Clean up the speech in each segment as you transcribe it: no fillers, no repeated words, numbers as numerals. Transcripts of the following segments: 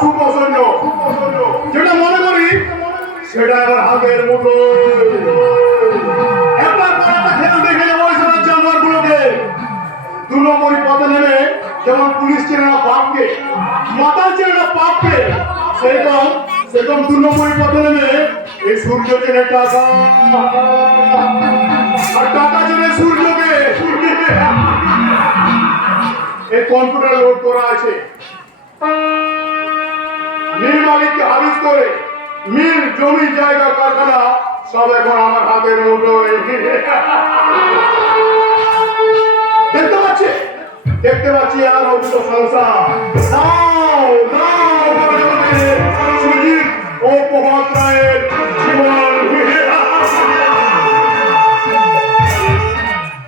শুভ সৈন্য, যেটা মনে করি সেটা এবার হাতের মুঠো। একবার পর একটা খেল দেখে যাবো ওই সব জানোয়ার গুলোকে। 2 নম্বরই পথে নেমে যেমন পুলিশ চেনে না বাপকে, মাতাল চেনে না পাপকে, সেরকম 2 নম্বরই পথে নেমে এই সূর্য চেনে টাকা, আর টাকা চেনে সূর্যকে। এই কম্পিউটার লোড করা আছে, মিল মালিককে হাবিজ করে মিল, জমি, জায়গা, কারখানা সব এখন আমার হাতের মুঠোয়। দেখতে পাচ্ছি আর অদ্ভুত সংসার। সুজিত ও প্রভাত রায়ের জীবন।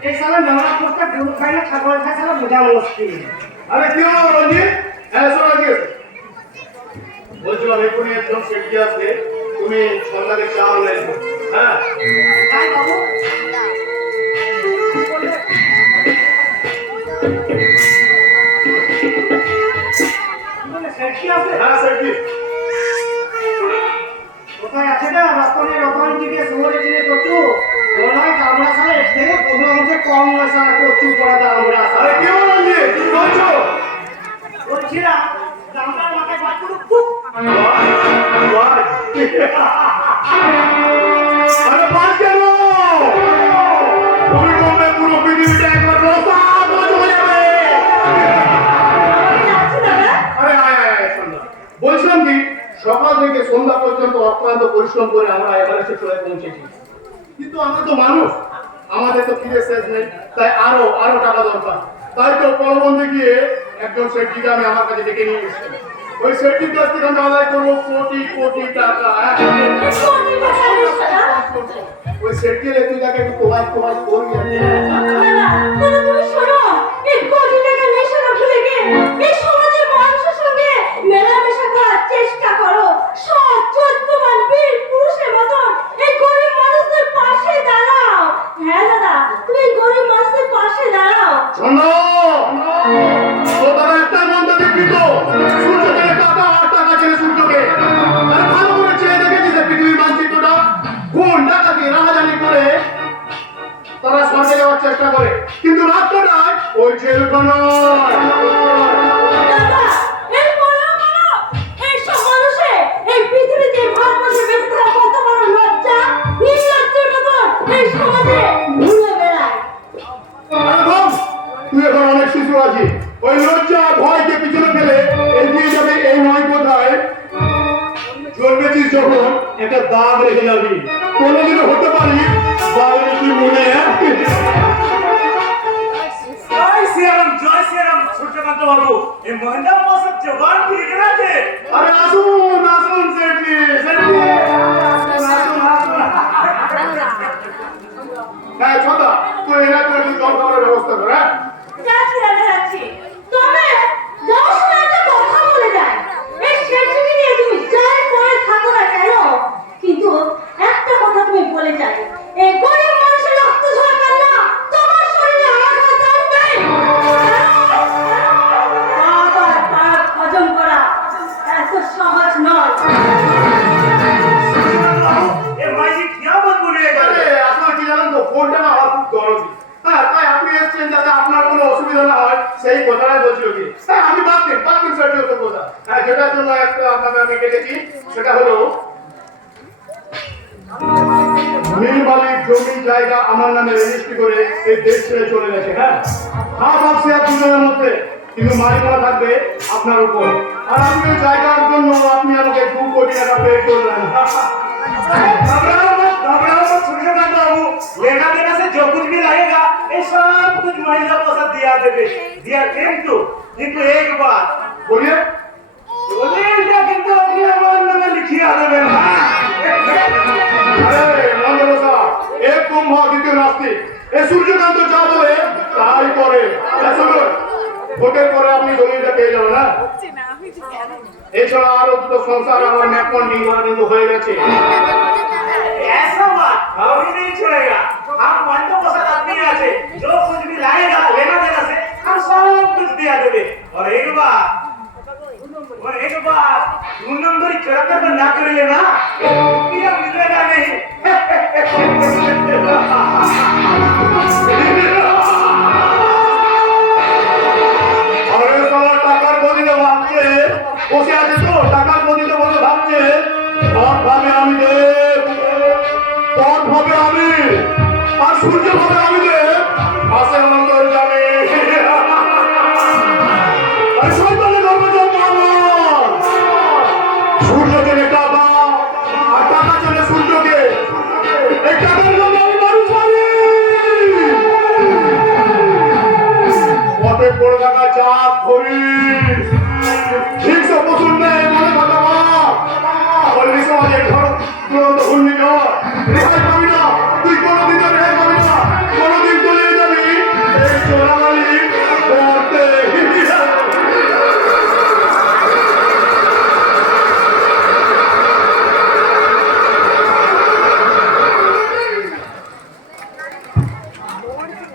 এই সালা নয়া পোস্টার গরু খাই না ছাগল খাই, সালা বোঝা মুশকিল। আরে কি হলো রঞ্জিত? হ্যাঁ শোনা গিয়েছে, বলছিলাম এখনই একদম সেটি আসবে, তুমি সন্ধ্যাকে চা বলে এসো। হ্যাঁ তাই বাবু সেটি আছে? হ্যাঁ সেটি কোথায় আছে না রতনে রতন দিকে শহরে দিনে কচু ওনাই আমরা সালা এর থেকে কোনো অংশে কম নয়, সালা কচু পড়া দা আমরা আরে সালা। কি হলো রঞ্জিত, কি বলছো? বলছিলাম দামটার মাথায় বাদ করে খুব আরে বাদ কেন? ভূমিকম্পে পুরো পৃথিবীটা একবার রসাদ হয়ে যাবে। আরে আয় আয় আয় সন্ধ্যা, বলছিলাম কি সকাল থেকে সন্ধ্যা পর্যন্ত অক্লান্ত পরিশ্রম করে আমরা এভারেস্টে চলে পৌঁছেছি, কিন্তু আমরা তো মানুষ, আমাদের তো ফিরে শেষ নেই, তাই আরো টাকা দরকার। তাই তো পরবন্ধে গিয়ে একজন শেঠজিকে আমি আমার কাছে ডেকে নিয়ে এসেছি। ওই শেঠজির কাছ থেকে আমি আদায় করবো কোটি কোটি টাকা। ওই শেঠজির তুই তাকে একটু কোবাই করবি। মেলামেশা করার চেষ্টা করো, সৎ চরিত্রবান বীর পুরুষের মতন এই গরিব মানুষদের পাশে দাঁড়াও। হ্যাঁ দাদা, তুমি গরিব মানুষদের পাশে দাঁড়াও। শোনো, তোরা একটা মন্দ দেখবি তো, সূর্য চেনে টাকা আর টাকা চেনে সূর্যকে। আর ভালো করে চেয়ে দেখেছিস পৃথিবীর মানচিত্রটা? খুন ডাকাতি রাহাজানি করে তারা স্বর্গে যাওয়ার চেষ্টা করে, কিন্তু রাষ্ট্রটায় ওই জেলখানা। দাদা, এই বলো বলো, এই সব মানুষে এই পৃথিবীতে ভারতবর্ষে বেঁচে থাকা কত বড় লজ্জা, নির্লজ্জের মতন এই সমাজে ঘুরে বেড়ায়। তুই এখন অনেক শিশু আছিস, ওই লজ্জা ভয়কে পিছনে ফেলে এগিয়ে যাবে এই নয় কোথায় জন্মেছিস যখন একটা দাগ রেখে যাবি। কোনোদিনও হতে পারি বাইরে কি মনে জয় শ্রীরাম সূর্যকান্ত বাবু, এই মহেন্দ্র মশাই জবান ফিরে গেছে। আরে আসুন আসুন সেঠজি, হ্যাঁ ছদা তুই এরা করে তুই জল খাবারের ব্যবস্থা কর। হ্যাঁ যাচ্ছি দাদা যাচ্ছি, তবে যাওয়ার সময় একটা কথা বলে যায়, এই শেঠজিকে নিয়ে তুমি যাই করে থাকো না কেন, কিন্তু একটা কথা তুমি বলে যাই, এই গরিব মানুষের রক্ত ঝরকার না তোমার শরীরে আঘাত টানবে। বাবার পাপ হজম করা এত সহজ নয়। এ মাইজি কিয়া বল বলে আরে আসলে কি জানেন তো, ফোনটা না আমার খুব দরদি। হ্যাঁ তাই আপনি এসেছেন যাতে আপনার কোনো অসুবিধা না হয় সেই কথাটাই বলছিল কি। হ্যাঁ আমি বাদ দিন সেটি হতো কথা। হ্যাঁ যেটার জন্য একটা আপনাকে আমি ডেকেছি সেটা হলো মিল মালিক জমি জায়গা আমার নামে রেজিস্ট্রি করে এই দেশ ছেড়ে চলে গেছে। হ্যাঁ হাফ হাফ শেয়ার দুজনের মধ্যে, কিন্তু মালিকানা থাকবে আপনার উপর। আর আপনি ওই জায়গার জন্য আপনি আমাকে 2 কোটি টাকা পে করলেন। सूर्यकांत बाबू, लेना देना से जो कुछ भी रहेगा ये सब कुछ महिला पैसा दिया देवे, दिया किंतु एक बात बोलिए किंतु अपने अमानत में लिखिया देवे। अरे मंगल साहब, एक कुंभ দ্বিতীয় নাস্তিক, এই সূর্যকান্ত যা বলে তাই করে। ভোটের পরে আপনি জমিটা পেয়ে যাবেন। না এছাড়া আরো দুটো সংসার আমার ম্যাপন্ডিং করা কিন্তু হয়ে গেছে। ऐसा बात अभी नहीं छोड़ेगा, हम मंडो के साथ आदमी आते जो कुछ भी लाएगा लेना देना से हम सब कुछ दिया देवे। और एक बात दो नंबर चढ़ा कर ना कर लेना रुपया मिलेगा नहीं আরে সবার টাকার বদিতে ভাবছে বসে আছে তো টাকার বদিতে বসে ভাবছে পথ ভাবে আমি দেব পথ ভাবে আমি আর সূর্য ভাবে আমি দেব আসে অন্তর জানে আরে সবাই তো